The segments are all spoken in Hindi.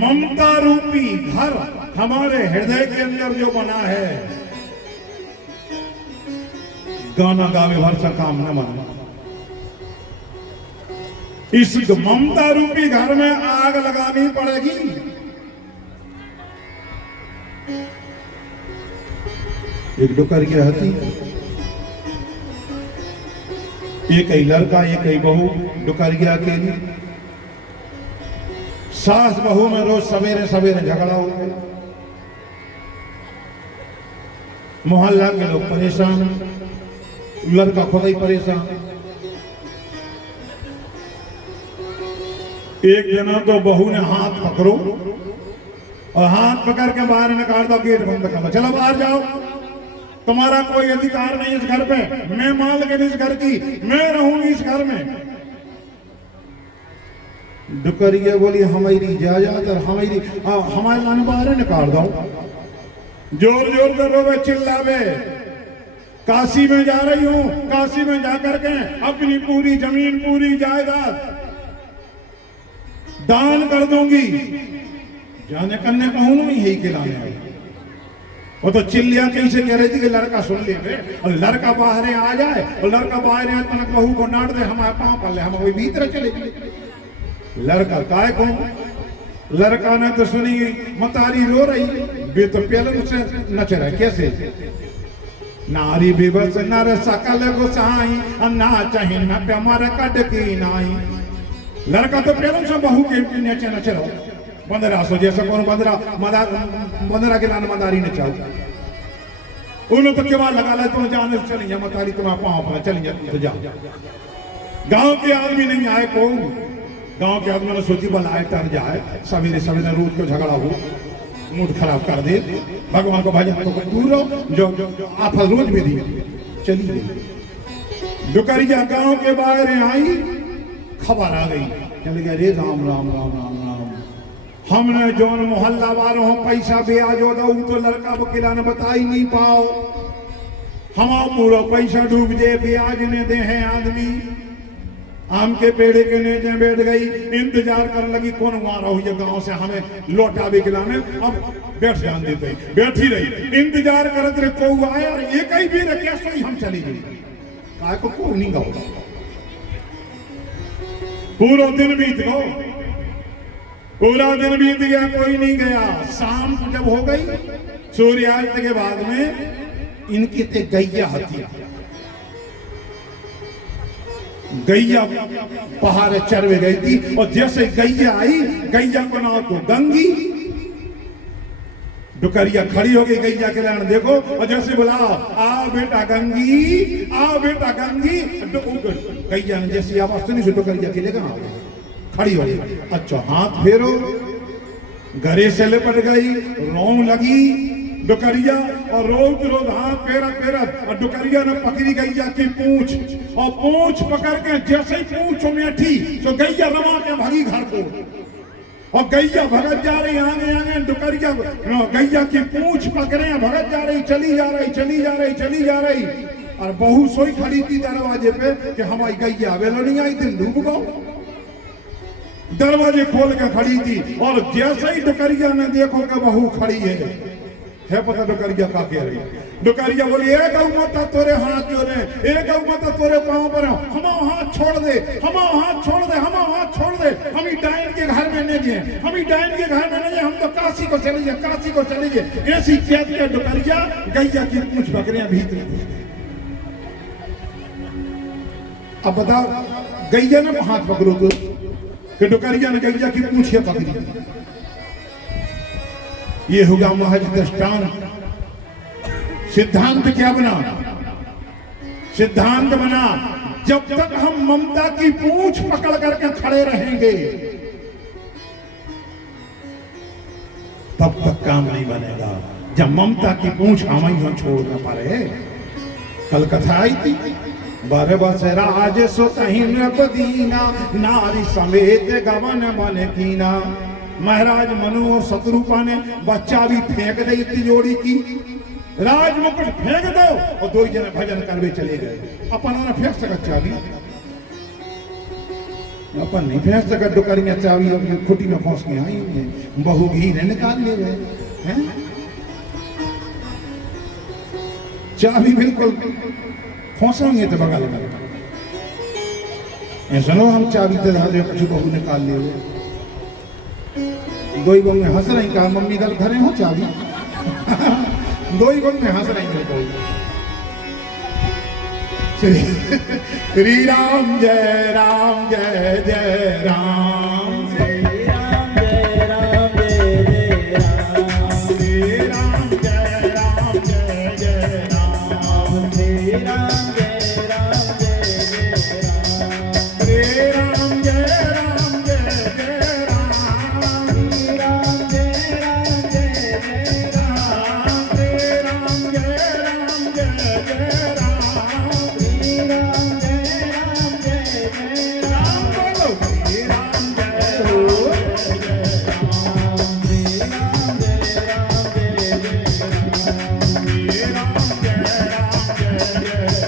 ममता रूपी घर हमारे हृदय के अंदर जो बना है, गाना गावे भर सा काम न बना। इस ममता रूपी घर में आग लगानी पड़ेगी। एक डुकर की हती, एक ही लड़का एक ही बहू, डुकरिया अकेली। सास बहू में रोज सवेरे सवेरे झगड़ा हो गया। मोहल्ला के लोग परेशान, लड़का खुद ही परेशान। एक जना तो बहू ने हाथ पकड़ो और हाथ पकड़ के बाहर निकाल दो, गेट बंद कर दो, चलो बाहर जाओ, तुम्हारा कोई अधिकार नहीं इस घर पे, मैं मालिक इस घर की, मैं रहूंगी इस घर में। डुकरिया बोली हमारी इजाजत और हमारे लाने बाहर निकाल दो। जोर जोर से रोवे चिल्लावे, काशी में जा रही हूं, काशी में जाकर के अपनी पूरी जमीन पूरी जायदाद दान कर दूंगी। जाने करने कहूं नहीं यही खिलाने आई। वो तो चिल्लिया कैसे कह रही थी कि लड़का सुन ले बे, और लड़का बाहर आ जाए, और लड़का बाहर आए तो बहू को डांट दे, हमारे पांव कर ले, हम वही भीतर चले गए। लड़का काय को, लड़का ने तो सुनी मतारी रो रही, बे तो पहले से नच रहा कैसे। नारी बेबस नर सकल गोसाई, ना चाहे न प्यार कट की नाई। लड़का तो पहले से बहू के नचे नच रहा, बंदरा सो जैसे कौन बंदरा के लाने मदारी ने चाहो। उन्होंने तो केवल लगा ला, तुम जाने चली जा मतारी, तुम्हारा पाँव पर चली जा, तो जा। गांव के आदमी नहीं आए को, गांव के आदमी ने सोची बलाए तर जाए, सवेरे सवेरे रोज को झगड़ा हो, मूड खराब कर दे, भगवान को भजन तो दूर रहो, जो आप रोज में दी चली गई। डुकरिया गांव के बाहर आई, खबर आ गई, चले गए रे राम राम राम राम राम, हमने जोन मोहल्ला वालों हो पैसा ब्याज हो दो, तो लड़का वकीला ने बता ही नहीं पाओ, हमारा पूरा पैसा डूब जाए, ब्याज ने दे हैं आदमी। आम के पेड़े के नीचे बैठ गई, इंतजार करने लगी कौन वहां रहो ये गांव से हमें लौटा भी खिलाने। अब बैठ जान देते, बैठी रही, इंतजार करते रहे, को आया और एक ही भी रखे, सो हम चली गई। काय को नहीं गाओ, पूरा दिन बीत गया, पूरा दिन बीत गया, कोई नहीं गया। शाम जब हो गई, सूर्यास्त के बाद में इनकी ते गैया हती, गैया पहाड़ चरवे गई थी, और जैसे गैया आई, गैया को नाम तो गंगी। डुकरिया खड़ी हो गई गैया के लाने, देखो, और जैसे बोला आ बेटा गंगी, आ बेटा गंगी। गैया ने जैसी आवाज सुनी, से डुकरिया के लिए कहां खड़ी हो गई। अच्छा हाथ फेरो, गले से लिपट गई, रों लगी डुकरिया, और रोज रोज हाथ फेरत फेरत, और डुकरिया ने पकड़ी गैया की पूंछ, और पूंछ पकड़ के जैसे ही पूंछ में थी, तो गैया रमा के भगी घर को, और गैया भगत जा रही आगे आगे, डुकरिया गैया की पूंछ पकड़े भगत जा रही, चली जा रही, चली जा रही, चली जा रही। और बहू सोई खड़ी थी दरवाजे पे कि हमारी गैया वेलो नहीं आई, दिन डूब गो। दरवाजे खोल के खड़ी थी, और जैसे ही डुकरिया ने देखो कि बहू खड़ी है पता डुकरिया का कह रही। डुकरिया बोली, ए गौ माता तोरे हाथ जोड़े, ए गौ माता तोरे पांव पर, हमारा हाथ छोड़ दे, हमारा हाथ छोड़ दे, हमारा हाथ छोड़ दे, हम ही डाइन के घर में नहीं जाए, हम ही डाइन के घर में नहीं जाए, हम तो काशी को चले जाए, काशी को चले जाए। ऐसी कहत के डुकरिया गैया की पूंछ पकड़िया भीतर। अब बताओ, गैया ने हाथ पकड़ो तो, कि डुकरिया ने गैया की पूंछ पकड़ी। ये होगा महज दृष्टांत। सिद्धांत क्या बना? सिद्धांत बना, जब तक हम ममता की पूंछ पकड़ करके खड़े रहेंगे तब तक काम नहीं बनेगा। जब ममता की पूंछ हम ही छोड़ न पाए। कल कथा आई थी, बर बसरा आज सो कहीं नृपदीना, नारी समेत गवन मन कीना। महाराज मनु और शत्रुपा ने बच्चा भी फेंक दी तिजोरी की, राज मुकुट फेंक दो, और दो जने भजन करवे चले गए। अपन ने फेंक सकत चाबी, अपन नहीं फेंक सकत। डुकरिया चाबी अपनी खुटी में फंस के आई है, बहु घी ने निकाल ले गए हैं। चाबी बिल्कुल फंसोगे तो बगल में ऐसा नो हम चाबी ते धारे कुछ बहु निकाल ले गए। दो ही बंगे हंस रही, कहा मम्मी दल घरे हो चाबी। दो ही बंगे हंस रही है। श्री राम जय राम जय जय राम, श्री राम जय राम जय जय राम, श्री राम जय राम जय जय राम, श्री राम जय राम जय जय राम, श्री राम जय राम जय जय राम, श्री राम जय राम जय जय राम, श्री राम जय राम जय जय राम, श्री राम जय राम जय जय राम। बोलो श्री राम जय हो जय राम, श्री राम जय राम जय जय राम, श्री राम जय राम जय जय राम,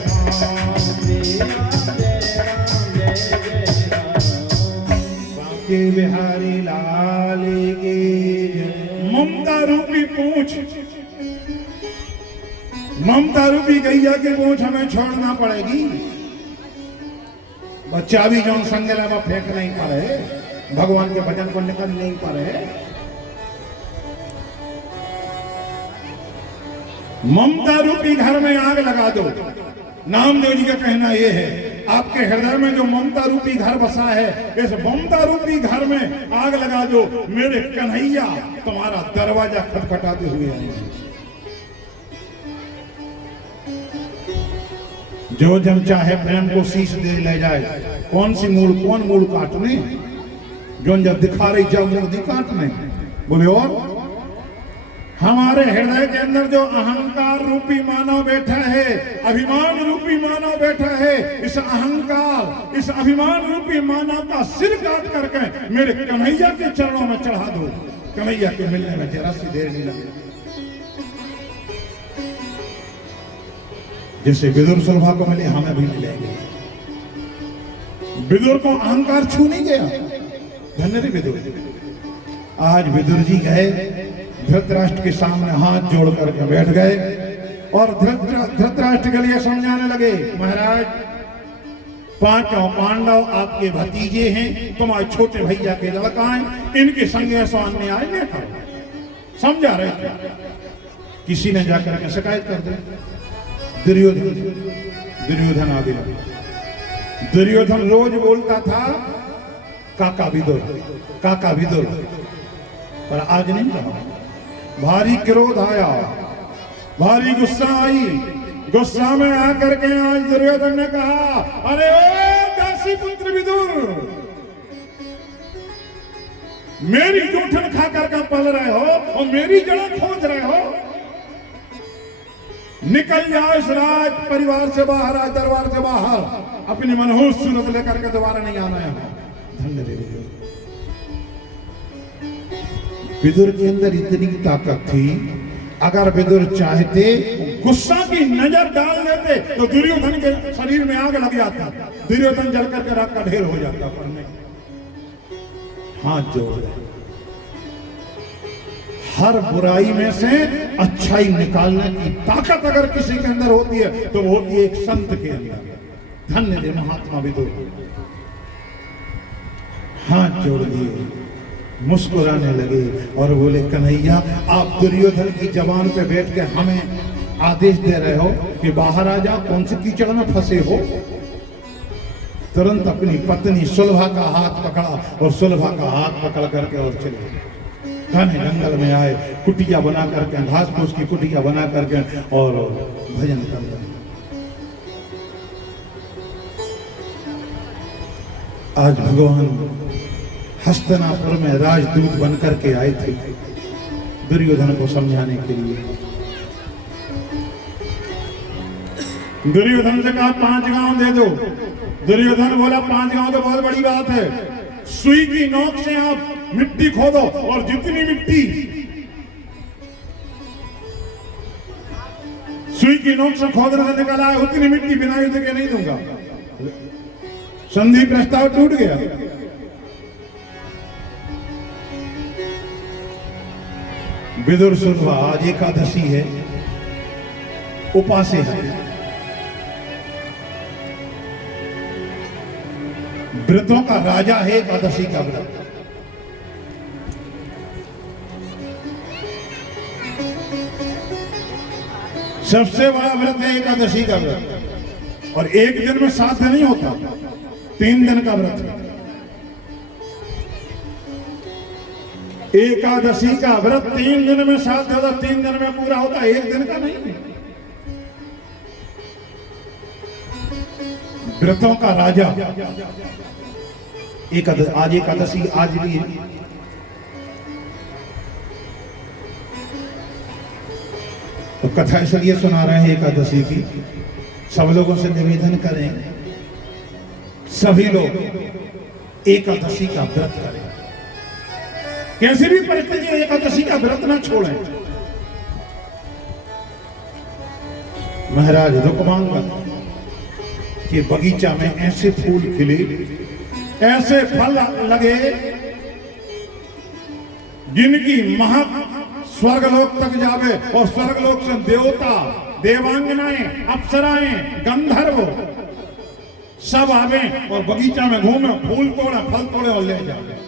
श्री राम जय राम जय जय राम। बांके बिहारी लाल की जय। ममता रूपी पूंछ, ममता रूपी गैया की पूंछ हमें छोड़ना पड़ेगी। बच्चा भी जो संगला में फेंक नहीं पाए, भगवान के भजन को निकल नहीं पाए। ममता रूपी घर में आग लगा दो। नामदेव जी का कहना यह है, आपके हृदय में जो ममता रूपी घर बसा है, इस ममता रूपी घर में आग लगा दो। मेरे कन्हैया तुम्हारा दरवाजा खटखटाते हुए आएंगे। जो जब चाहे प्रेम को शीश दे ले जाए। कौन मूल काटने, जो जब दिखा रही जब मूर्ति काटने। बोले और हमारे हृदय के अंदर जो अहंकार रूपी मानव बैठा है, अभिमान रूपी मानव बैठा है, इस अहंकार, इस अभिमान रूपी मानव का सिर काट करके मेरे कन्हैया के चरणों में चढ़ा दो। कन्हैया के मिलने में जरा सी देर नहीं लगे। जैसे विदुर सुलभा को मिले, हमें भी मिलेंगे। विदुर को अहंकार छू नहीं गया। धन्य रे विदुर। आज विदुर जी गए, धृतराष्ट्र के सामने हाथ जोड़ करके बैठ गए और धृतराष्ट्र के लिए समझाने लगे, महाराज पांचों पांडव आपके भतीजे हैं, तुम्हारे छोटे भैया के लड़का हैं, इनके संग ऐसा अन्याय नहीं करो। समझा रहे थे। किसी ने जाकर के शिकायत कर दी। दुर्योधन आ गया। दुर्योधन रोज बोलता था काका विदुर, काका विदुर, पर आज नहीं कहा। भारी क्रोध आया, भारी गुस्सा आई। गुस्सा में आकर के आज दुर्योधन ने कहा, अरे ओ दासी पुत्र विदुर, मेरी जूठन खा करके पल रहे हो और मेरी जड़ा खोज रहे हो। निकल जाओ इस राज परिवार से बाहर, आज दरबार से बाहर, अपनी मनहूस सूरत लेकर के दोबारा नहीं आना है। धन्य रे विदुर के अंदर इतनी ताकत थी, अगर विदुर चाहते गुस्सा की नजर डाल देते तो दुर्योधन के शरीर में आग लग जाता, दुर्योधन जल करके राख का ढेर हो जाता। पर नहीं, हाथ जोड़ रहे। हर बुराई में से अच्छाई निकालने की ताकत अगर किसी के अंदर होती है तो वो होती है एक संत के अंदर। धन्य रे महात्मा विदुर। हाथ जोड़ दिए, मुस्कुराने लगे और बोले, कन्हैया आप दुर्योधन की जबान पे बैठ के हमें आदेश दे रहे हो कि बाहर आ जाओ, कौन से कीचड़ में फंसे हो। तुरंत अपनी पत्नी सुलभा का हाथ पकड़ा और सुलभा का हाथ पकड़ करके और चले। घने जंगल में आए, कुटिया बना करके, घास फूस की कुटिया बना करके और भजन कर रहे। आज भगवान हस्तिनापुर में राजदूत बनकर के आए थे दुर्योधन को समझाने के लिए। दुर्योधन से कहा 5 गांव दे दो। दुर्योधन बोला 5 गांव तो बहुत बड़ी बात है, सुई की नोक से आप मिट्टी खोदो और जितनी मिट्टी सुई की नोक से खोदने से निकल आए उतनी मिट्टी बिना युद्ध के नहीं दूंगा। संधि प्रस्ताव टूट गया। विदुर सुनवा आज एकादशी है, उपासे है, व्रतों का राजा है एकादशी का व्रत। सबसे बड़ा व्रत है एकादशी का व्रत, और एक दिन में 7 नहीं होता, 3 दिन का व्रत है। एकादशी का व्रत 3 दिन में 7 होता, 3 दिन में पूरा होता, 1 दिन का नहीं है। व्रतों का राजा आज एकादशी आज भी है। तो कथा इसलिए सुना रहे हैं एकादशी की, सब लोगों से निवेदन करें सभी लोग एकादशी का व्रत करें, कैसी भी परिस्थिति में एकादशी का व्रत ना छोड़ें। महाराज रुक्मांगद के बगीचा में ऐसे फूल खिले, ऐसे फल लगे जिनकी महक स्वर्गलोक तक जावे, और स्वर्गलोक से देवता, देवांगनाएं, अप्सराएं, गंधर्व सब आवे और बगीचा में घूमे, फूल तोड़े, फल तोड़े और ले जाए।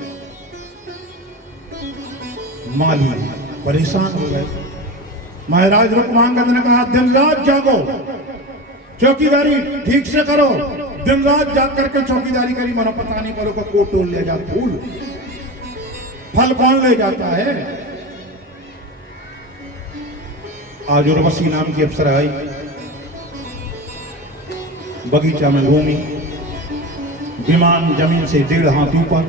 माली परेशान हो गए। महाराज रुक्मांगद ने कहा दिन रात जागो, चौकीदारी ठीक से करो। दिन रात जाग करके चौकीदारी करी, मनो पता नहीं करो को तोड़ ले जा, फूल फल कौन ले जाता है। आज उर्वशी नाम की अप्सरा आई, बगीचा में घूमी, विमान जमीन से 1.5 हाथ ऊपर,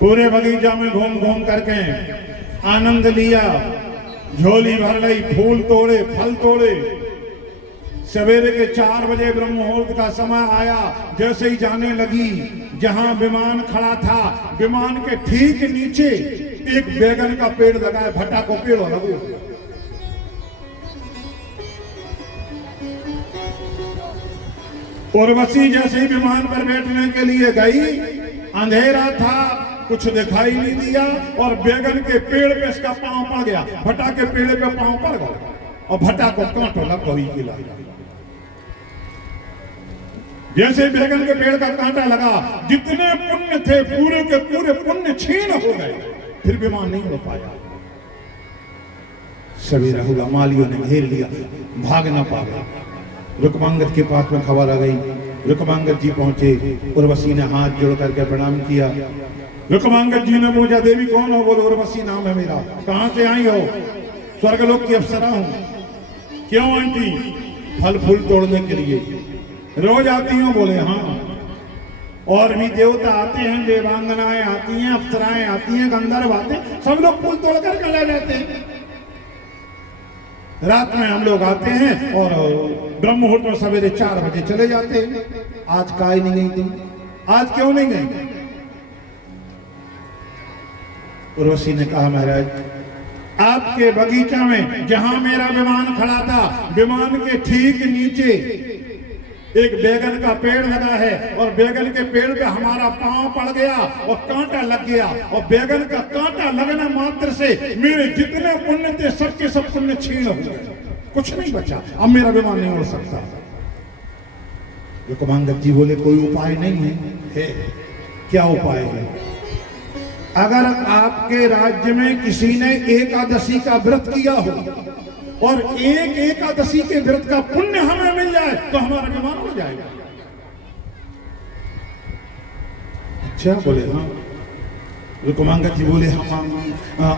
पूरे बगीचा में घूम घूम करके आनंद लिया, झोली भर ली, फूल तोड़े, फल तोड़े। सवेरे के 4 बजे ब्रह्म मुहूर्त का समय आया, जैसे ही जाने लगी जहां विमान खड़ा था, विमान के ठीक नीचे एक बैगन का पेड़ लगा है, भट्टा को पेड़ लगो। उर्वशी जैसे ही विमान पर बैठने के लिए गई, अंधेरा था, कुछ दिखाई नहीं दिया, और बैगन के पेड़ पे इसका पांव पड़ गया, भट्टा के पेड़ पे पांव पड़ गया और भट्टा को कांटो लग गई। जैसे बैगन के पेड़ का कांटा लगा, जितने पुण्य थे पूरे के पूरे पुण्य छीन हो गए, फिर विमान नहीं हो पाया। सवेरा हुआ, मालियों ने घेर लिया, भाग ना पाया। रुक्मांगद के पास में खबर आ गई, रुक्मांगद जी पहुंचे, उर्वशी ने हाथ जोड़ करके प्रणाम किया। रुक्मांगद जी ने पूछा देवी कौन हो? बोलो उर्वशी नाम है मेरा। कहां से आई हो? स्वर्गलोक की अप्सरा हूं। क्यों आई थी? फल फूल तोड़ने के लिए। रोज आती हूं? बोले हाँ। और भी देवता आते हैं, देवांगनाएं आती हैं, अप्सराएं आती हैं, गंधर्व आते हैं, सब लोग फूल तोड़ कर ले जाते हैं। रात में हम लोग आते हैं और ब्रह्म मुहूर्त में सवेरे 4 बजे चले जाते हैं। आज काहे नहीं गई तुम? आज क्यों नहीं गई? उर्वशी ने कहा महाराज आपके बगीचा में जहां मेरा विमान खड़ा था, विमान के ठीक नीचे एक बैगन का पेड़ लगा है, और बैगन के पेड़ पे हमारा पांव पड़ गया और कांटा लग गया, और बैगन का कांटा लगने मात्र से मेरे जितने पुण्य थे सबके सब पुण्य छीन हो गए, कुछ नहीं बचा। अब मेरा विमान नहीं उड़ सकता। रुक्मांगद जी बोले कोई उपाय नहीं है? क्या उपाय है? अगर आपके राज्य में किसी ने एकादशी का व्रत किया हो और एक एकादशी के व्रत का पुण्य हमें मिल जाए तो हमारा विमान उड़ जाएगा। अच्छा बोले हाँ। रुक्मांगद जी बोले हम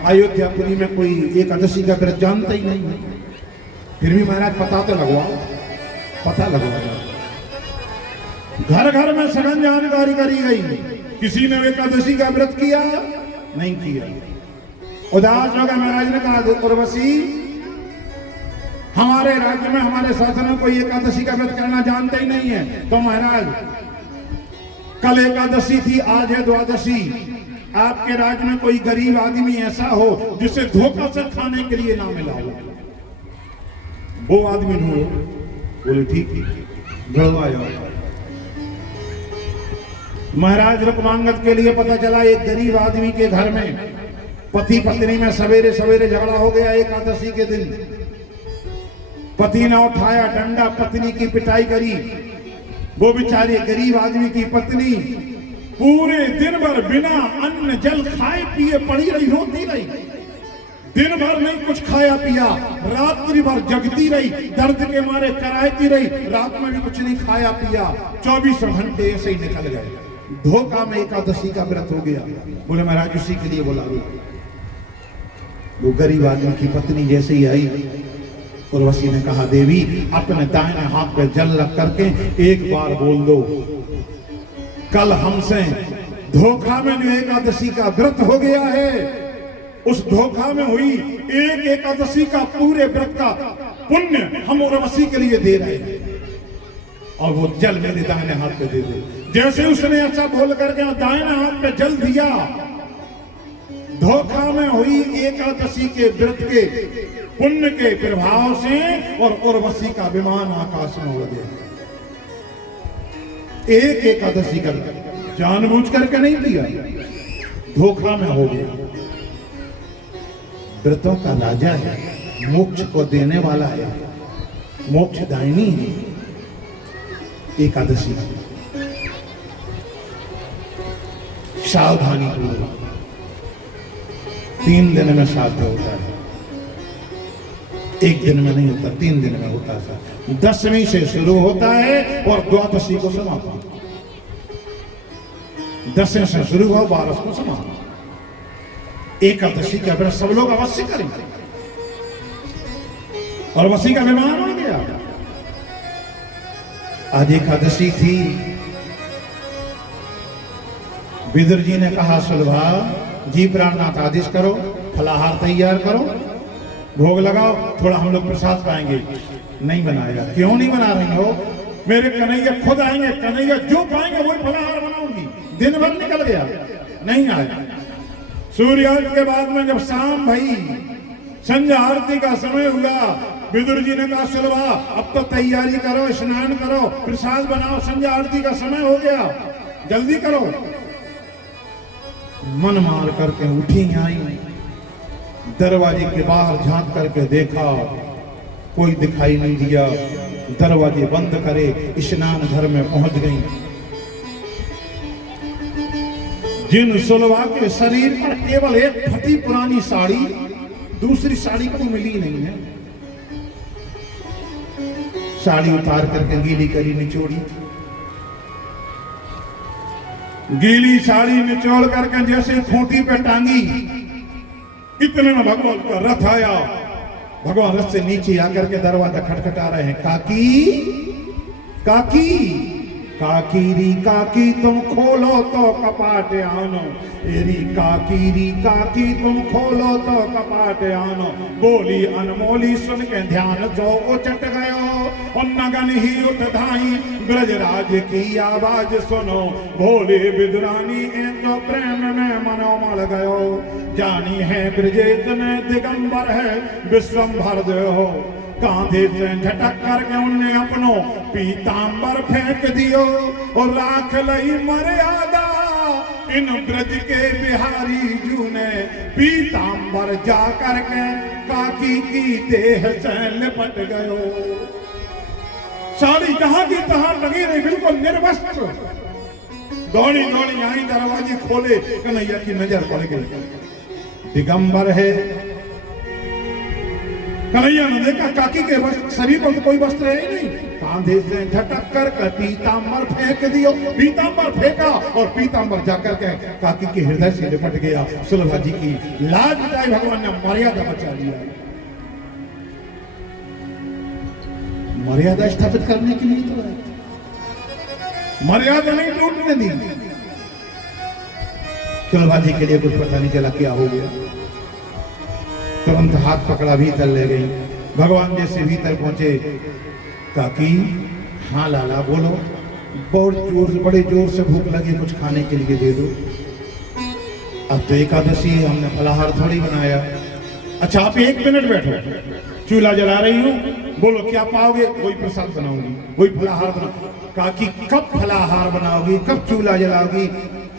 अयोध्यापुरी में कोई एकादशी का व्रत जानता ही नहीं है। फिर भी महाराज पता तो लगवाओ, पता लगवाओ। घर घर में सघन जानकारी करी गई, किसी ने एकादशी का व्रत किया नहीं किया। उदास होगा महाराज ने कहा उर्वशी हमारे राज्य में हमारे शासन में कोई एकादशी का व्रत करना जानते ही नहीं है। तो महाराज कल एकादशी थी, आज है द्वादशी। आपके राज्य में कोई गरीब आदमी ऐसा हो जिसे धोखा से खाने के लिए ना मिला हो, वो आदमी ढूंढो। बोले ठीक ढूंढवा जाओ। महाराज रुक्मांगद के लिए पता चला एक गरीब आदमी के घर में पति पत्नी में सवेरे सवेरे झगड़ा हो गया। एकादशी के दिन पति ने उठाया डंडा, पत्नी की पिटाई करी। वो बेचारे गरीब आदमी की पत्नी पूरे दिन भर बिना अन्न जल खाए पिए पड़ी रही, रोती रही। दिन भर नहीं कुछ खाया पिया, रात्रि भर जगती रही, दर्द के मारे कराहती रही, रात में भी कुछ नहीं खाया पिया। 24 घंटे ऐसे ही निकल गए। धोखा में एकादशी का व्रत हो गया। बोले महाराज उसी के लिए बोला। वो गरीब आदमी की पत्नी जैसे ही आई, उर्वशी ने कहा देवी अपने दाहिने हाथ पे जल रख करके एक बार बोल दो, कल हमसे धोखा में जो एकादशी का व्रत हो गया है, उस धोखा में हुई एक एकादशी का पूरे व्रत का पुण्य हम उर्वशी के लिए दे रहे हैं, और वो जल मेरे दाहिने हाथ पे दे दो। जैसे उसने ऐसा बोल करके दाहिने हाथ पे जल दिया, धोखा में हुई एकादशी के व्रत के पुण्य के प्रभाव से और उर्वशी का विमान आकाश में उड़ गया। एक एकादशी का जानबूझ करके नहीं दिया, धोखा में हो गया। व्रतों का राजा है, मोक्ष को देने वाला है, मोक्षदायिनी है एकादशी। सावधानी पूर्वक 3 दिन में श्राद्ध होता है, 1 दिन में नहीं होता, 3 दिन में होता है। 10वीं से शुरू होता है और द्वादशी को समाप्त। 10 से शुरू हुआ, 12 को समाप्त। एकादशी का व्रत सब लोग अवश्य करेंगे। और वसी का विमान हो गया। आज एकादशी थी। विदुर जी ने कहा सुलभा जी प्राणनाथ आदेश करो, फलाहार तैयार करो, भोग लगाओ, थोड़ा हम लोग प्रसाद पाएंगे। नहीं बनाएगा। क्यों नहीं बना रही हो? मेरे कन्हैया खुद आएंगे, कन्हैया जो पाएंगे वही फलाहार बनाऊंगी। दिन भर निकल गया, नहीं आया। सूर्यास्त के बाद में जब शाम भई, संध्या आरती का समय हुआ, विदुर जी ने कहा सुलभा अब तो तैयारी करो, स्नान करो, प्रसाद बनाओ, संध्या आरती का समय हो गया, जल्दी करो। मन मार करके उठी आई, दरवाजे के बाहर झांक करके देखा, कोई दिखाई नहीं दिया। दरवाजे बंद करे, स्नान घर में पहुंच गई। जिन सुलभा के शरीर पर केवल एक फटी पुरानी साड़ी, दूसरी साड़ी को मिली नहीं है। साड़ी उतार करके गीली करी, निचोड़ी। गीली साड़ी निचोड़ करके जैसे खूंटी पे टांगी, इतने में भगवान का रथ आया। भगवान रथ से नीचे आकर के दरवाजा खटखटा रहे हैं। काकी काकी काकीरी काकी तुम खोलो तो कपाट आनो, एरी काकीरी काकी तुम खोलो तो कपाट आनो। बोली अनमोली सुन के ध्यान जो उचट गयो, और नगन ही उठ धाई ब्रजराज की आवाज सुनो। भोले विदुरानी तो प्रेम में मनो मल गयो, जानी है ब्रजेत में दिगंबर है विश्वम्भर हो। कांधे से झटक करके उनने अपनो पीतांबर फेंक दियो, और राख लई मर्यादा इन ब्रज के बिहारी जू ने। पीतांबर जा करके काकी की देह से लिपट गयो। साड़ी जहां की तहां लगी रही, बिल्कुल निर्वस्त्र। दौड़ी दौड़ी आई, दरवाजे खोले, कन्हैया की नजर पड़ गई, दिगंबर है। कन्हैया ने देखा काकी के शरीर पर तो कोई वस्त्र है ही नहीं। कांधे से झटक कर पीताम्बर फेंक दियो। पीताम्बर फेंका और पीताम्बर जाकर के काकी के हृदय से लिपट गया। सुलभा जी की लाज बचाई, भगवान ने मर्यादा बचा लिया। मर्यादा स्थापित करने के लिए तो है, मर्यादा नहीं टूटने दी। सुलभा जी के लिए कुछ पता नहीं चला क्या हो गया। तुरंत हाथ पकड़ा, भीतर ले गई। भगवान जैसे भीतर पहुंचे, काकी हाँ लाला बोलो, बहुत जोर से, बड़े जोर से भूख लगी, कुछ खाने के लिए दे दो। अब तो एकादशी है, हमने फलाहार थोड़ी बनाया। अच्छा आप 1 मिनट बैठो, चूल्हा जला रही हूँ, बोलो क्या पाओगे? वही प्रसाद बनाऊंगी, वही फलाहार बनाऊंगी। काकी कब फलाहार बनाओगी, कब चूल्हा जलाओगी?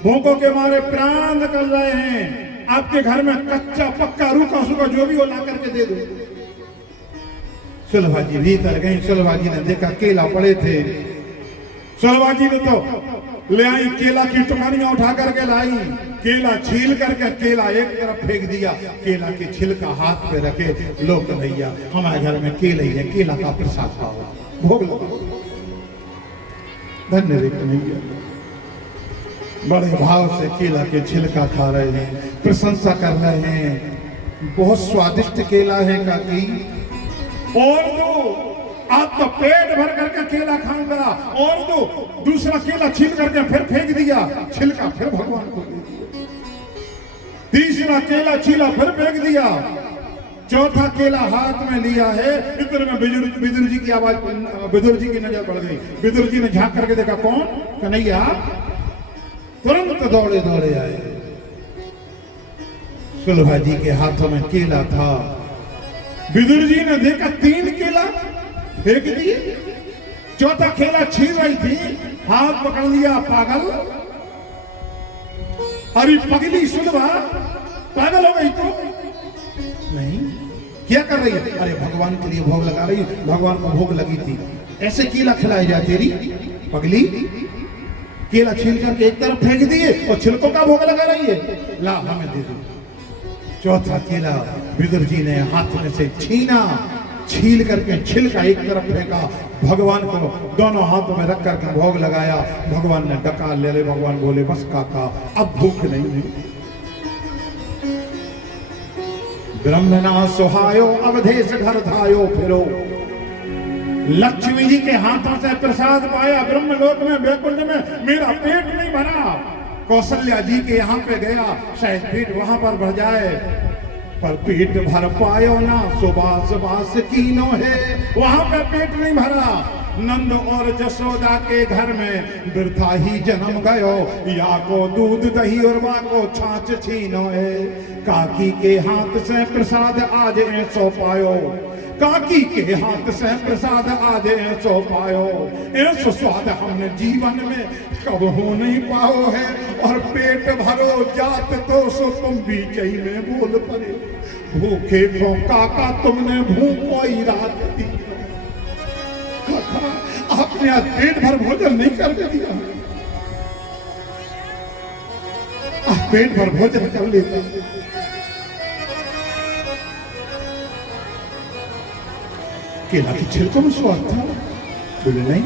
भूखों के मारे प्राण निकल रहे हैं, आपके घर में कच्चा पक्का रूखा सूखा जो भी हो ला करके दे दो। सुलभा जी भीतर गई। सुलभा जी ने देखा केला पड़े थे। सुलभा जी ने तो ले आई, केला की टुकड़ियां उठा करके लाई, केला छील करके केला एक तरफ फेंक दिया, केला के छिलका हाथ पे रखे, लो कन्हैया हमारे घर में केला ही है, केला का प्रसाद पाओ, भोग लगाओ। धन्य रे कन्हैया, बड़े भाव से केला के छिलका खा रहे हैं, प्रशंसा कर रहे हैं, बहुत स्वादिष्ट केला है काकी। और दो, आप तो पेट भर करके केला खाऊंगा, और दो। दूसरा केला छील करके फिर फेंक दिया, छिलका फिर भगवान को दे दिया। तीसरा केला छीला फिर फेंक दिया, चौथा केला हाथ में लिया है। इतने में विदुर जी की आवाज, विदुर जी की नजर पड़ गई। विदुर जी ने झांक करके देखा, कौन? कन्हैया। तुरंत दौड़े दौड़े आए। सुलभा जी के हाथों में केला था। विदुर जी ने देखा 3 केला फेंक दिए, चौथा केला छील रही थी, हाथ पकड़ लिया। पागल, अरे पगली सुलभा, पागल हो गई तो नहीं, क्या कर रही है? अरे भगवान के लिए भोग लगा रही, भगवान को भोग लगी थी, ऐसे केला खिलाई जाती तेरी पगली? केला छील करके एक तरफ फेंक दिए और छिलकों का भोग लगा रही है, ला हमें दे दो। चौथा केला विदुर जी ने हाथ में से छीना, छील करके छिलका एक तरफ फेंका, भगवान को दोनों हाथों में रख करके भोग लगाया। भगवान ने डका ले ले। भगवान बोले, बस काका अब भूख नहीं है। ब्रह्मना सुहायो अवधेश घर धायो फिरो। लक्ष्मी जी के हाथों से प्रसाद पाया, ब्रह्मलोक में वैकुंठ में मेरा पेट नहीं भरा। कौशल्या जी के यहाँ पे गया, शायद पेट वहां पर भर जाए, पर पेट भर पायो ना, सुबास बास कीनो है, वहां पे पेट नहीं भरा। नंद और जसोदा के घर में वृथा ही जन्म गयो, या को दूध दही और माँ को छाछ छीनो है। काकी के हाथ से प्रसाद आज ऐसो पायो, काकी के हाथ से प्रसाद आज ऐसो पायो। ऐसो स्वाद हमने जीवन में कब हो नहीं पाओ है। और पेट भरो जात तो सो तुम भी कहीं में बोल पड़े, भूखे को काका तुमने भूखो ही रात दी। काका आपने आज पेट भर भोजन नहीं करने दिया, आप पेट भर भोजन कर लेते। केला की छिलकों में स्वाद था, बोले नहीं।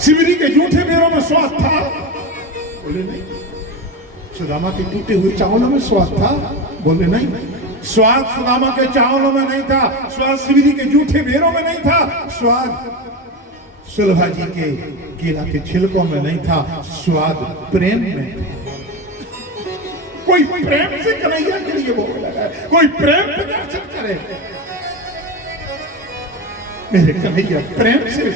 सिमरी के जूठे बेरों में स्वाद था, बोले नहीं। सुदामा के टूटे हुए चावलों में स्वाद था, बोले नहीं। स्वाद सुदामा के चावलों में नहीं था, स्वाद सिमरी के जूठे बेरों में नहीं था, स्वाद सुलभा जी के केला के छिलकों में नहीं था, स्वाद प्रेम में था। कोई प्रेम से कन्हैया के लिए भोग लगाए, कोई प्रेम पे दर्शन करे। मेरे कन्हैया प्रेम से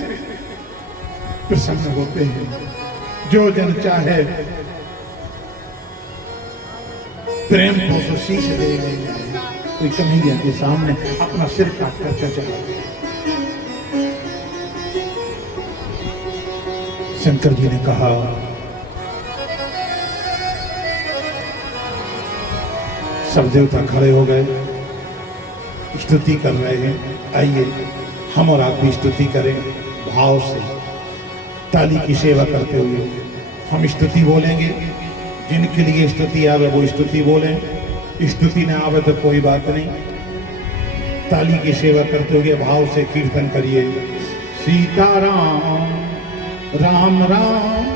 प्रसन्न होते हैं। जो जन चाहे प्रेम को तो शीश दे लेगा। कोई कन्हैया के सामने अपना सिर काट करके चला। शंकर जी ने कहा, सब देवता खड़े हो गए, स्तुति कर रहे हैं। आइए हम और आप भी स्तुति करें भाव से, ताली की सेवा करते हुए हम स्तुति बोलेंगे। जिनके लिए स्तुति आवे वो स्तुति बोलें, स्तुति ना आवे तो कोई बात नहीं। ताली की सेवा करते हुए भाव से कीर्तन करिए। सीताराम राम राम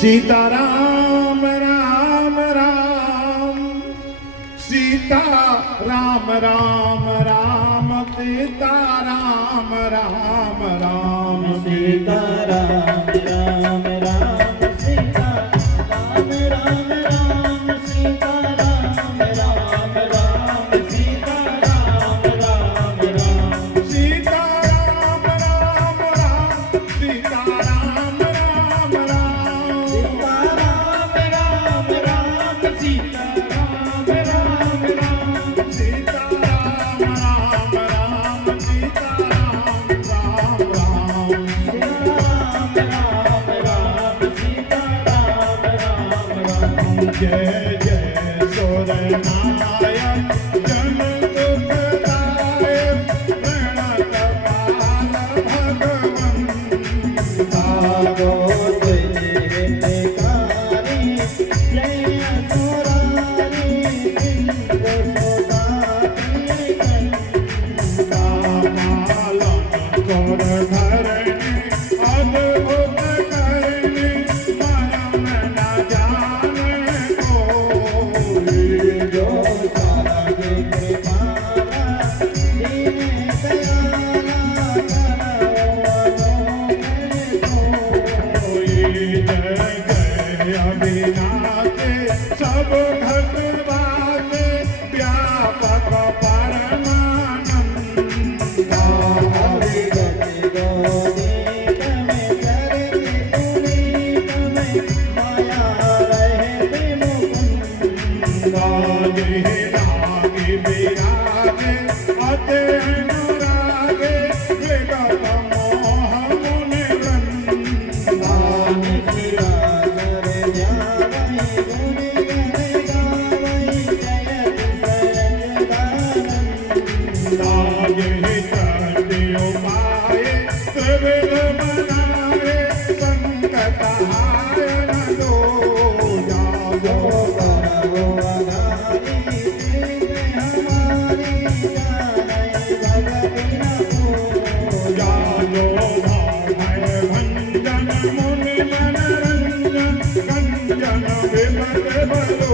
सीताराम राम राम सीता राम राम राम सीता राम राम राम सीता राम राम राम सीता राम राम राम सीता राम राम राम सीता राम राम राम सीता राम राम राम सीता राम राम राम सीता राम राम राम सीता राम राम राम सीता राम राम राम सीता राम राम राम जय जय सुरनायक जन दुखदायक प्रणतपाल भगवंता सब घटवाते व्यापक परमानंदा रागे रागे विरागे अते अनुरागे विगत मोह मुनिवृंदा लागे करते उपाय त्रिविध बनाए संकट आय न दो जागो जानो भय भंजन मुनि मनरंजन गंजन विमल बलो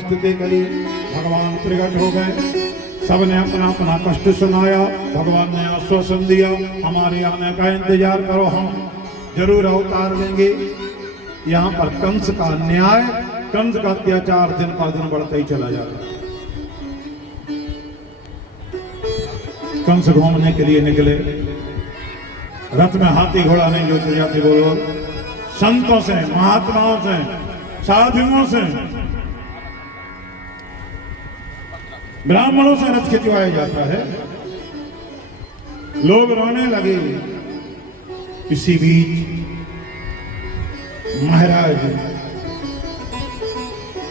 स्तुति करी। भगवान प्रकट हो गए, सबने अपना अपना कष्ट सुनाया, भगवान ने आश्वासन दिया हमारे आने का इंतजार करो, हम जरूर अवतार लेंगे। यहाँ पर कंस का न्याय, कंस का अत्याचार दिन पर दिन बढ़ता ही चला जाता। कंस घूमने के लिए निकले, रथ में हाथी घोड़ा नहीं जोते जाते, बोलो संतों से, महात्माओं से, साधुओं से, ब्राह्मणों से रथ खिंचवाया जाता है। लोग रोने लगे। इसी बीच महाराज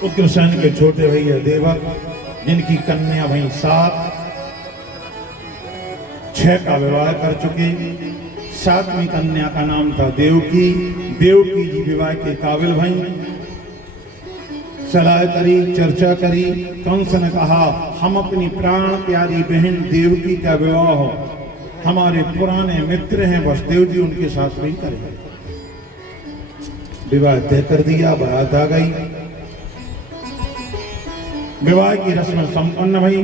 उग्रसेन के छोटे भैया देवक, जिनकी कन्या भाई 6 का विवाह कर चुके, 7वीं कन्या का नाम था देवकी। देवकी जी विवाह के काबिल भाई। सलाह करी, चर्चा करी। कंस ने कहा हम अपनी प्राण प्यारी बहन देवकी का विवाह हो, हमारे पुराने मित्र हैं वसुदेव जी, उनके साथ नहीं करेंगे। विवाह तय कर दिया, बारात आ गई। विवाह की रस्म संपन्न भई।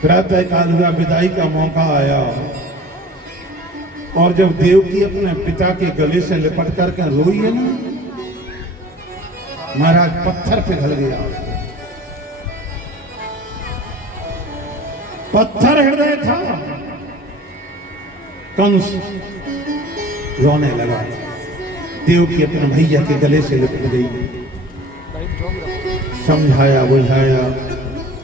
प्रातः काल हुआ, विदाई का मौका आया और जब देवकी अपने पिता के गले से लिपट करके रोई है ना, महाराज पत्थर पिघल गया। पत्थर हृदय था। कंस रोने लगा। देवकी अपने भैया के गले से लिपट गई। समझाया बुझाया,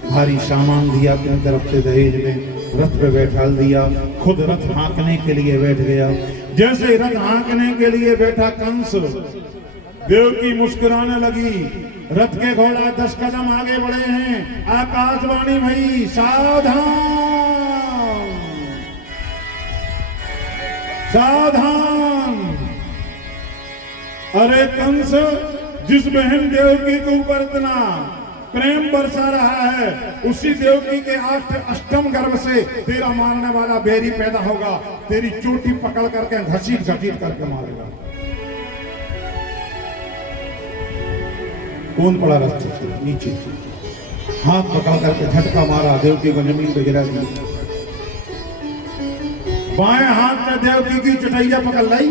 भारी सामान दिया अपनी तरफ से दहेज में, रथ पे बैठाल दिया, खुद रथ हाँकने के लिए बैठ गया। जैसे रथ हाँकने के लिए बैठा कंस, देवकी मुस्कुराने लगी। रथ के घोड़ा 10 कदम आगे बढ़े हैं। आकाशवाणी भई, सावधान सावधान। अरे कंस, जिस बहन देवकी के ऊपर इतना प्रेम बरसा रहा है, उसी देवकी के 8म गर्भ से तेरा मारने वाला बैरी पैदा होगा। तेरी चोटी पकड़ करके घसीट घसीट करके मारेगा। कौन पड़ा रास्ते से नीचे, हाथ पकड़ करके झटका मारा, देवकी को जमीन पे गिरा दिया। बाएं हाथ में देवकी की चटैया पकड़ लाई,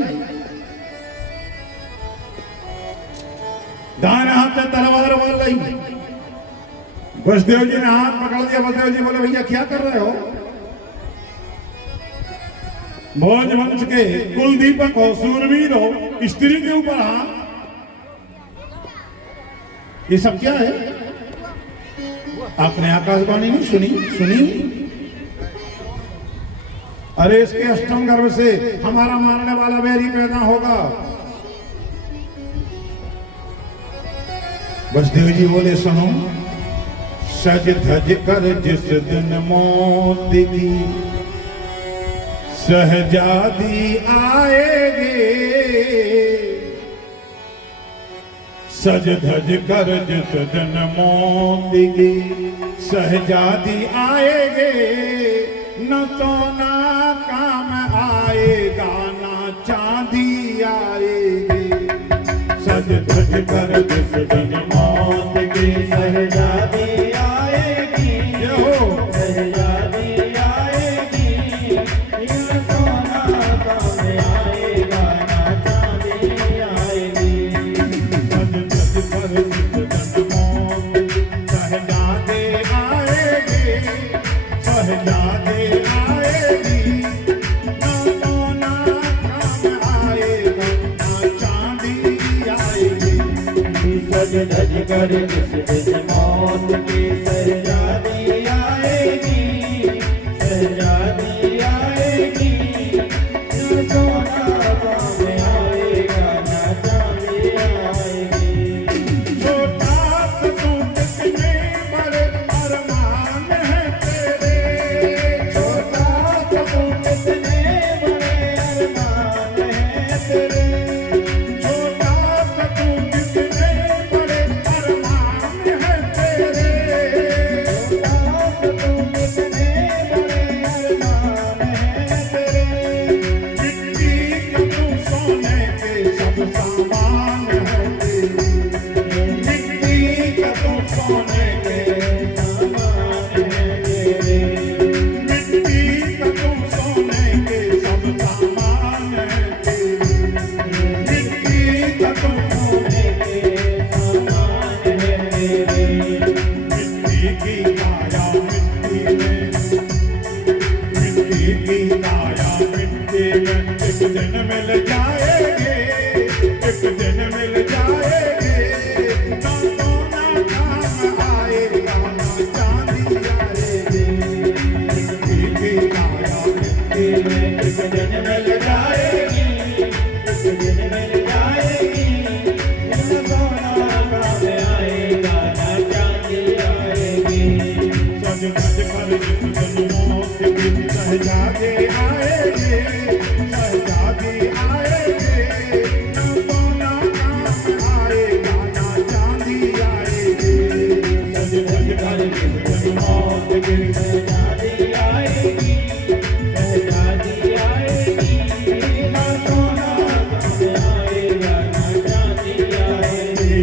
दाएं हाथ में तलवार मार लाई। वसुदेव जी ने हाथ पकड़ दिया। वसुदेव जी बोले भैया क्या कर रहे हो? भोजवंश के कुलदीपक हो, सूरवीर हो, स्त्री के ऊपर हाथ, ये सब क्या है? आपने आकाशवाणी नहीं सुनी? अरे इसके 8म गर्भ से हमारा मारने वाला बैरी पैदा होगा। वसुदेव जी बोले सुनो, सज धज कर जिस दिन मौत की शहजादी आएगी, सज धज कर जिस दिन मौत की शहजादी आएगे, न सोना काम आएगा न चांदी आएगी। सज धज कर जिस दिन मौत की शहजादी आएगी, शहजादी आएगी, न सोना काम आएगा न चांदी आएगी। सज धज कर जिस दिन मौत शहजादे आएगी, शहजादे आएगी, न सोना काम आएगा न चांदी आएगी। सज धज कर जिस दिन मौत की शहजादी आएगी, शहजादी आएगी, न सोना काम आएगा न चांदी आएगी। छोटा सा तू कितने बड़े अरमान है तेरे, छोटा सा तू कितने बड़े अरमान है तेरे, छोटा सा तू कितने बड़े अरमान है तेरे। छोटा सा तू कितने बड़े अरमान है तेरे। मिट्टी का तू सोने के सब सामान है तेरे, मिट्टी का तू सोने के सामान है तेरे। मिट्टी का तू सोने के सब सामान है तेरे। एक दिन मिल जाएगी, एक दिन मिल जाएगी। न सोना काम आएगा, न चांदी आएगी। सज धज कर जित जन्मों के दिन सहजादे आएंगे, सहजादे आएंगे। न सोना काम आएगा, न चांदी आएगी। सज धज कर जित जन्मों के दिन सहजादी आएगी, सहजादी आएगी। न सोना काम आएगा, न चांदी आएगी।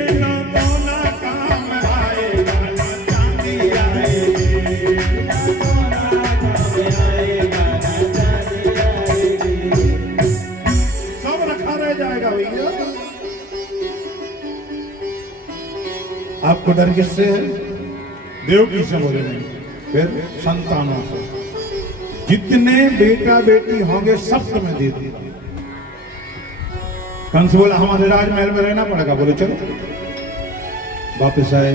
न सोना काम आएगा, न चांदी आएगी। सब रखा रह जाएगा भैया। आपको डर किससे है? देवकी से बोले नहीं, फिर संतानों से। जितने बेटा बेटी होंगे सब तुम्हें दे दूंगा। कंस बोला हमारे राजमहल में रहना पड़ेगा। बोले चलो। वापिस आए,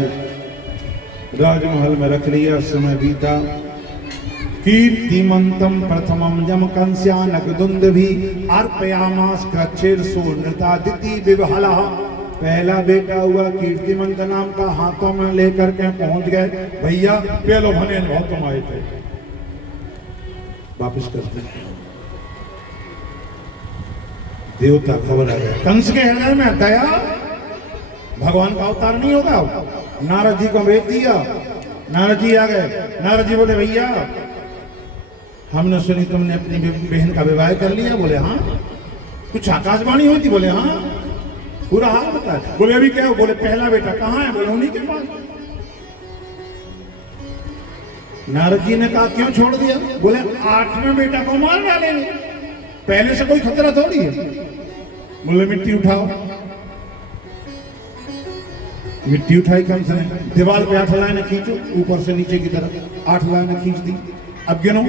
राजमहल में रख लिया। समय बीता। कीर्तिमंतम प्रथमम जम कंस्यानकदुंदभि अर्पयामास क्रच्छेरसो नृतादिति विवहला। पहला बेटा हुआ कीर्तिमंत नाम का, हाथों में लेकर के पहुंच गए। भैया पेलो भने अनुभव तुम आए थे, वापिस करते हैं। देवता खबर आ गया, कंस के हृदय में दया, भगवान का अवतार नहीं होगा। नारद जी को भेज दिया। नारद जी आ गए। नारद जी बोले भैया हमने सुनी तुमने अपनी बहन का विवाह कर लिया। बोले हाँ। कुछ आकाशवाणी हुई थी। बोले हाँ। पूरा हाल बताया। बोले अभी क्या हो? बोले पहला बेटा कहाँ है? बोले उन्हीं के पास। नारद जी ने कहा क्यों छोड़ दिया? बोले 8वें बेटा को मार डालेंगे, पहले से कोई खतरा थोड़ी है। बोले मिट्टी उठाओ। मिट्टी उठाई कंस ने, दीवार पे 8 लाइनें खींचो, ऊपर से नीचे की तरफ 8 लाइनें खींच दी। अब गिनो,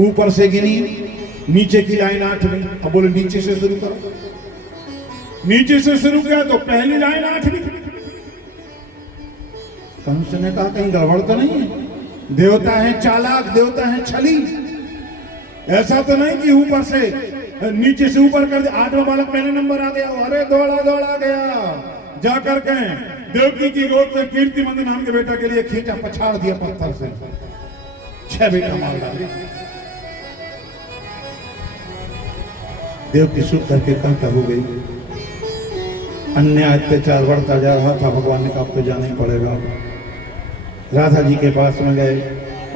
ऊपर से गिनी, नीचे की लाइन 8वीं। अब बोले नीचे से शुरू करो। नीचे से शुरू किया तो पहली लाइन 8वीं। कंस ने कहा कहीं गड़बड़ तो नहीं है? देवता है चालाक, देवता है छली। ऐसा तो नहीं कि ऊपर से नीचे से ऊपर कर दे। 8वां बालक पहले नंबर आ गया। अरे दौड़ा दौड़ा गया, जाकर के देवकी की गोद से कीर्तिमंत नाम के बेटा के लिए खींचा, पछाड़ दिया पत्थर से। 6 बेटा मार डाले। देवकी सुख करके कंका हो गई। अन्याय अत्याचार बढ़ता जा रहा था। भगवान ने कहा अब तो जाना ही पड़ेगा। राधा जी के पास में गए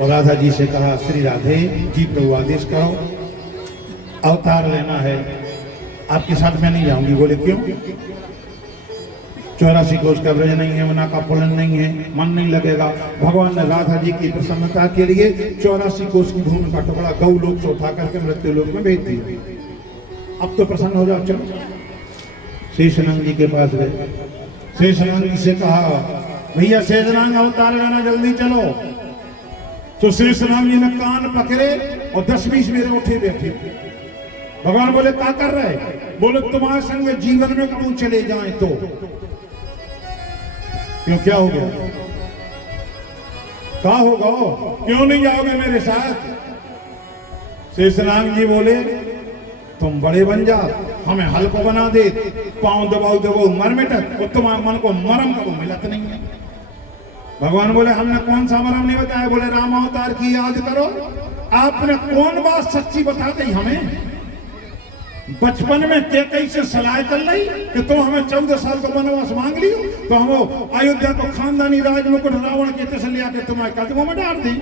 और राधा जी से कहा श्री राधे जी प्रभु आदेश करो, अवतार लेना है, आपके साथ मैं नहीं जाऊंगी। बोले क्यों? 84 कोस का ब्रज नहीं है, वना का फलन नहीं है, मन नहीं लगेगा। भगवान ने राधा जी की प्रसन्नता के लिए 84 कोस की भूमि का टुकड़ा गौ लोक से उठा करके मृत्यु लोक में भेज दिया। अब तो प्रसन्न हो जाओ, चलो। शेषनाग जी के पास गए। शेषनाग जी से कहा भैया शेषनाग अवतार लेना, जल्दी चलो। तो शेषनाग जी ने कान पकड़े और 10-20 मेरे उठे बैठे। भगवान बोले क्या कर रहे? बोले तुम्हारे संग जीवन में कबू चले जाएं तो। क्यों, क्या हो गया? क्या होगा? क्यों नहीं जाओगे मेरे साथ? शेषनाग जी बोले तुम बड़े बन जा, हमें हल्को बना दे, पांव दबाओ दबाओ मर मिटक, और तुम्हारे मन को मरम को मिलत नहीं है। भगवान बोले हमने कौन सा मरम नहीं बताया? बोले राम अवतार की याद करो। आपने कौन बात सच्ची बता दी हमें? बचपन में क्या कैसे सलाह कर ली कि तुम हमें 14 साल को वनवास मांग लियो, तो हम अयोध्या को खानदानी राज मुकुट रावण के तसल्ली आके तुम्हारे कदमों में डाल दी।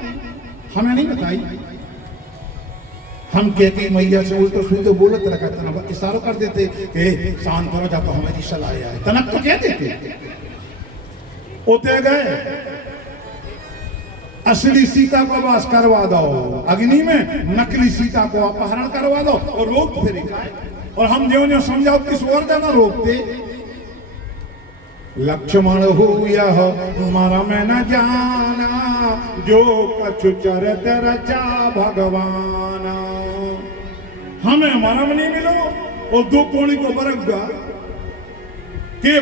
हमें नहीं बताई। हम कहते मैया से उल्टो सुलटो बोलत रखा, तना इशारा कर देते कि शांत हो जा, तो हमारी सलाह है, तनक तो कह देते। उते गए, असली सीता को वास करवा दो अग्नि में, नकली सीता को अपहरण करवा दो और रोक फिर। और हम जो समझाओ किस और ज्यादा रोकते। लक्ष्मण हो यह मरम न जाना, जो कछु चरत रचा भगवान। हमें मरम नहीं मिलो और 2 कोणी को बरक गया। के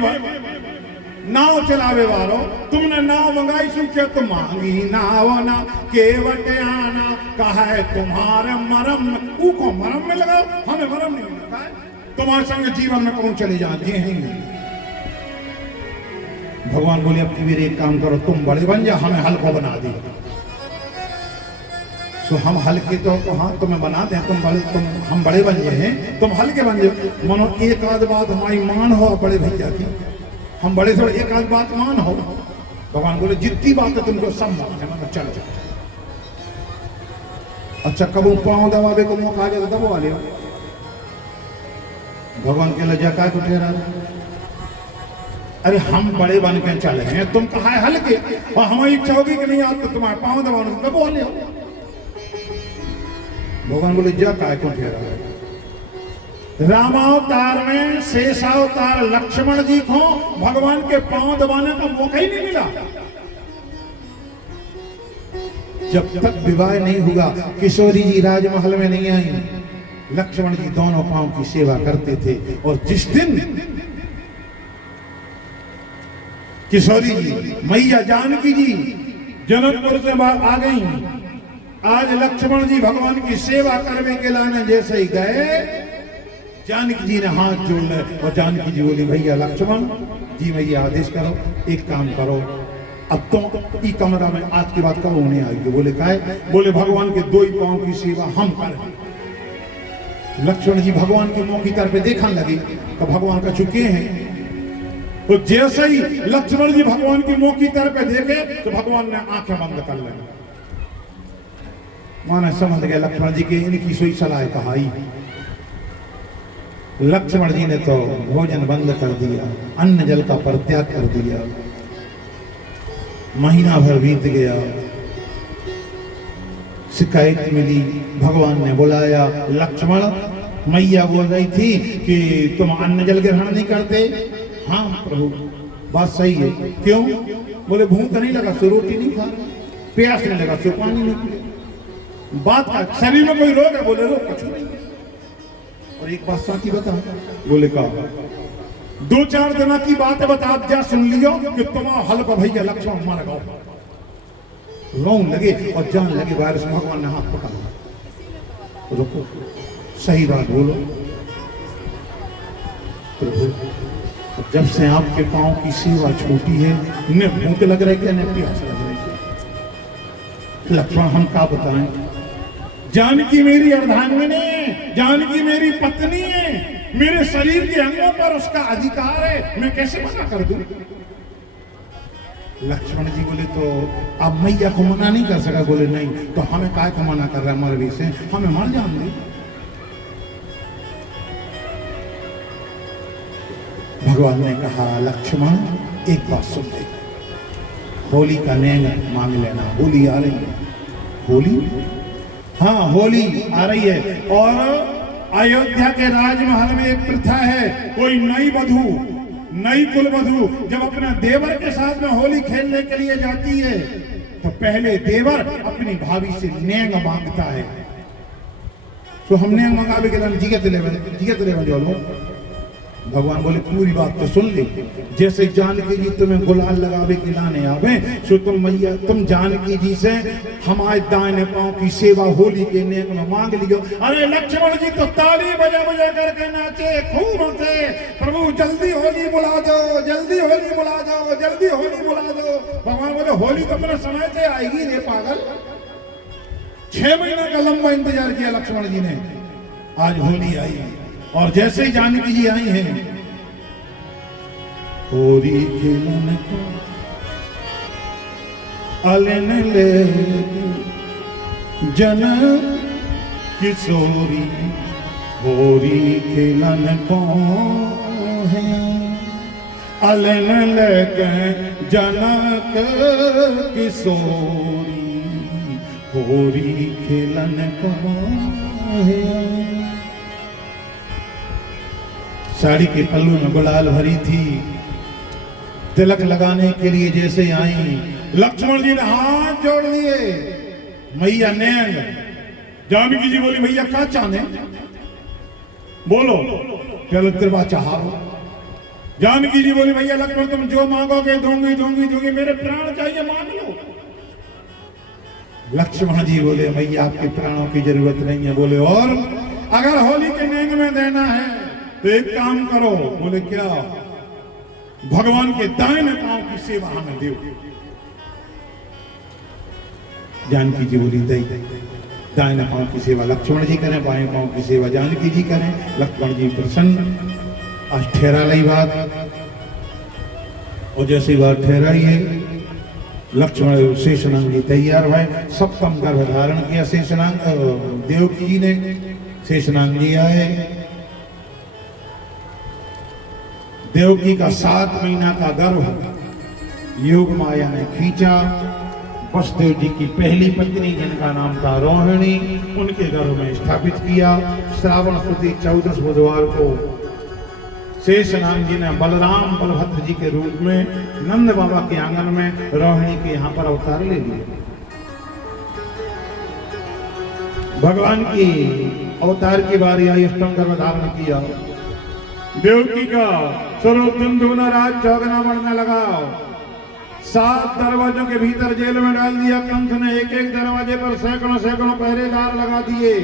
नाव चलावे वालो, तुमने नाव मंगाई सुखे तो मांगी नाव ना, केवट आना कहा है तुम्हारे मरम ऊ को मरम में लगाओ, हमें मरम नहीं मिलता है, तुम्हारे संग जीवन में कहूं चले जाते हैं। भगवान बोले अब फिर एक काम करो, तुम बड़े बन जा, हमें हल्को बना दे। तो हम हल्के तो हाँ तुम्हें बना दें, हम बड़े बन गए हैं, तुम हल्के बन जाओ। मानो एक आध बात हमारी मान हो बड़े भैया की, हम बड़े थोड़े एक आध बात मान हो। भगवान बोले जितनी बात है तुमको सब मान है, मतलब चल जाओ। अच्छा कब पाँव दबावे को मौका आ गया तो दबवा ले। भगवान के लजा का को ठहरा, अरे हम बड़े बन के चले हैं, तुम कहा है हल्के, और हमारी इच्छा होगी कि नहीं आज तो तुम्हारे पाँव दबाने को दबवा ले। भगवान बोले जा काय को ठहरा। रामावतार में शेषावतार लक्ष्मण जी को भगवान के पांव दबाने का मौका ही नहीं मिला। जब तक विवाह नहीं हुआ, किशोरी जी राजमहल में नहीं आई, लक्ष्मण जी दोनों पांव की सेवा करते थे। और जिस दिन किशोरी जी मैया जानकी जी जनकपुर से बाहर आ गई, आज लक्ष्मण जी भगवान की सेवा करने के लाने जैसे ही गए, जानकी जी ने हाथ जोड़ ले और जानकी जी बोली भैया लक्ष्मण जी मैया आदेश करो, एक काम करो, अब तुम ई कमरा में आज की बात कब होने आएगी। बोले काहे? बोले भगवान के दो ही पांव की सेवा हम करें। लक्ष्मण जी भगवान के मुंह की तरफ देखने लगे तो भगवान का चुके हैं। तो जैसे ही लक्ष्मण जी भगवान के मुंह की तरफ देखे तो भगवान ने आंखें बंद कर ली। माने समझ गए लक्ष्मण जी के इनकी सोई सलाह कहाई। लक्ष्मण जी ने तो भोजन बंद कर दिया, अन्न जल का परित्याग कर दिया। महीना भर बीत गया, शिकायत मिली, भगवान ने बुलाया। लक्ष्मण मैया बोल रही थी कि तुम अन्न जल ग्रहण नहीं करते। हाँ प्रभु बात सही है। क्यों? बोले भूख नहीं लगा तो रोटी नहीं खा रहे, प्यास नहीं लगा तो पानी नहीं पिए। बात का शरीर में कोई रोग है? बोले रोग कुछ नहीं। और एक बात साथी बता, बोले कहा दो चार दिन की बात है, बता जा सुन लियो कि तुम्हारा हल्का भैया लक्ष्मण मर गया। रोन लगे और जान लगे वायरस। भगवान ने हाथ पकड़ा, रुको सही बात बोलो। तो जब से आपके पांव की सेवा छोटी है, न भूख लग रही है न प्यास लग रही है। लक्ष्मण हम क्या बताएं? जानकी मेरी अर्धांगिनी, जानकी मेरी पत्नी है, मेरे शरीर के अंगों पर उसका अधिकार है, मैं कैसे मना कर दूं? लक्ष्मण जी बोले तो अब मैया को मना नहीं कर सका। बोले नहीं तो हमें काय को मना कर रहा है? मर भी से हमें मर जान दे। भगवान ने कहा लक्ष्मण एक बात सुन ले, होली का नेंग मांग लेना। होली आ रही है, होली हाँ होली आ रही है। और अयोध्या के राजमहल में एक प्रथा है, कोई नई वधू, नई कुल वधू जब अपना देवर के साथ में होली खेलने के लिए जाती है तो पहले देवर अपनी भाभी से नेंग मांगता है। तो हम नेंग मंगावे के लिए जिगत ले जो। भगवान बोले पूरी बात तो सुन ले। जैसे जानकी जी तुम्हें गुलाल लगावे के लाने आवे, सो तुम मैया तुम जानकी जी से हमारे दाहिने पांव की सेवा होली के नेक में मांग लियो। अरे लक्ष्मण जी तो ताली बजा बजा करके नाचे, खूब हंसे, प्रभु जल्दी होली बुला दो, जल्दी होली बुला दो, जल्दी होली बुला दो। भगवान बोले होली तो अपने समय से आएगी रे पागल। 6 महीने का लंबा इंतजार किया लक्ष्मण जी ने, आज होली आई। और जैसे ही जानकी जी आई हैं, होरी खेलन को अलन ले जन किशोरी, होरी खेलन को है अलन लेके जनक किशोरी, होरी खेलन को है। साड़ी के पल्लू में गुलाल भरी थी, तिलक लगाने के लिए जैसे आई, लक्ष्मण जी ने हाथ जोड़ लिए। मैया नैन, जानकी जी बोली भैया क्या चाहने? बोलो चलो तिरवा चाहो। जानकी जी बोली भैया लक्ष्मण तुम जो मांगोगे दूंगी दूंगी दूंगी, मेरे प्राण चाहिए मांग लो। लक्ष्मण जी बोले मैया आपके प्राणों की जरूरत नहीं है। बोले और अगर होली के नेंग में देना है तो एक काम करो। बोले क्या? भगवान के दाहिने पांव की सेवा हमें दो। जानकी जी बोली दई दाहिने पांव की सेवा लक्ष्मण जी करें, बाएं पांव की सेवा जानकी जी करें। लक्ष्मण जी प्रसन्न। आज ठहरा ली बात और जैसी बात ठहराई है लक्ष्मण शेषनाग जी तैयार हुए। सप्तम गर्भ धारण किया शेषनाग देवकी जी ने। शेषनाग जी आए। देवकी का 7 महीना का गर्भ योग माया ने खींचा। वसुदेव जी की पहली पत्नी जिनका नाम था रोहिणी, उनके गर्भ में स्थापित किया। श्रावण शुद्ध 14 बुधवार को शेषनाग जी ने बलराम बलभद्र जी के रूप में नंद बाबा के आंगन में रोहिणी के यहाँ पर अवतार ले लिए। भगवान की अवतार की बारी आई। अष्टम गर्भ धारण किया। देवकी का स्वरूप धुंधुना राज चौगना बढ़ने लगा। 7 दरवाजों के भीतर जेल में डाल दिया। कंस ने एक एक दरवाजे पर सैकड़ों सैकड़ों पहरेदार लगा दिए।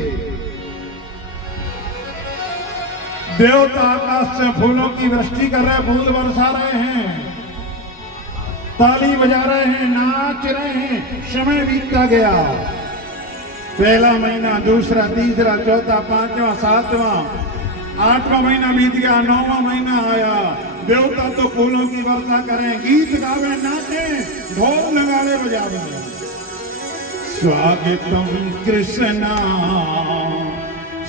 देवता आकाश से फूलों की वृष्टि कर रहे, फूल बरसा रहे हैं, ताली बजा रहे हैं, नाच रहे हैं। समय बीतता गया। पहला महीना, दूसरा, तीसरा, चौथा, 5वां, 7वां, 8वां महीना बीत गया। 9वां महीना आया। देवता तो फूलों की वर्षा करें, गीत गावे, नाचे, ढोल नगाड़े बजावे। स्वागतम कृष्णा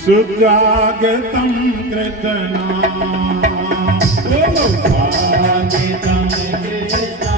सुस्वागतम कृष्णा। स्वागतम कृष्णा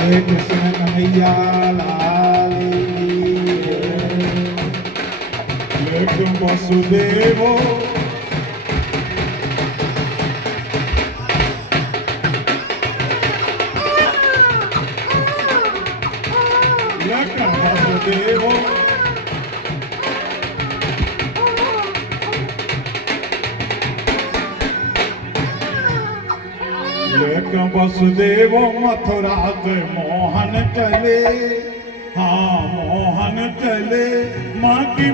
बोले कृष्ण कन्हैया लाल लेकिन वसुदेव लेकिन वसुदेव लेकिन वसुदेव मथुरा के मोहन चले। हाँ मोहन चले। माँ की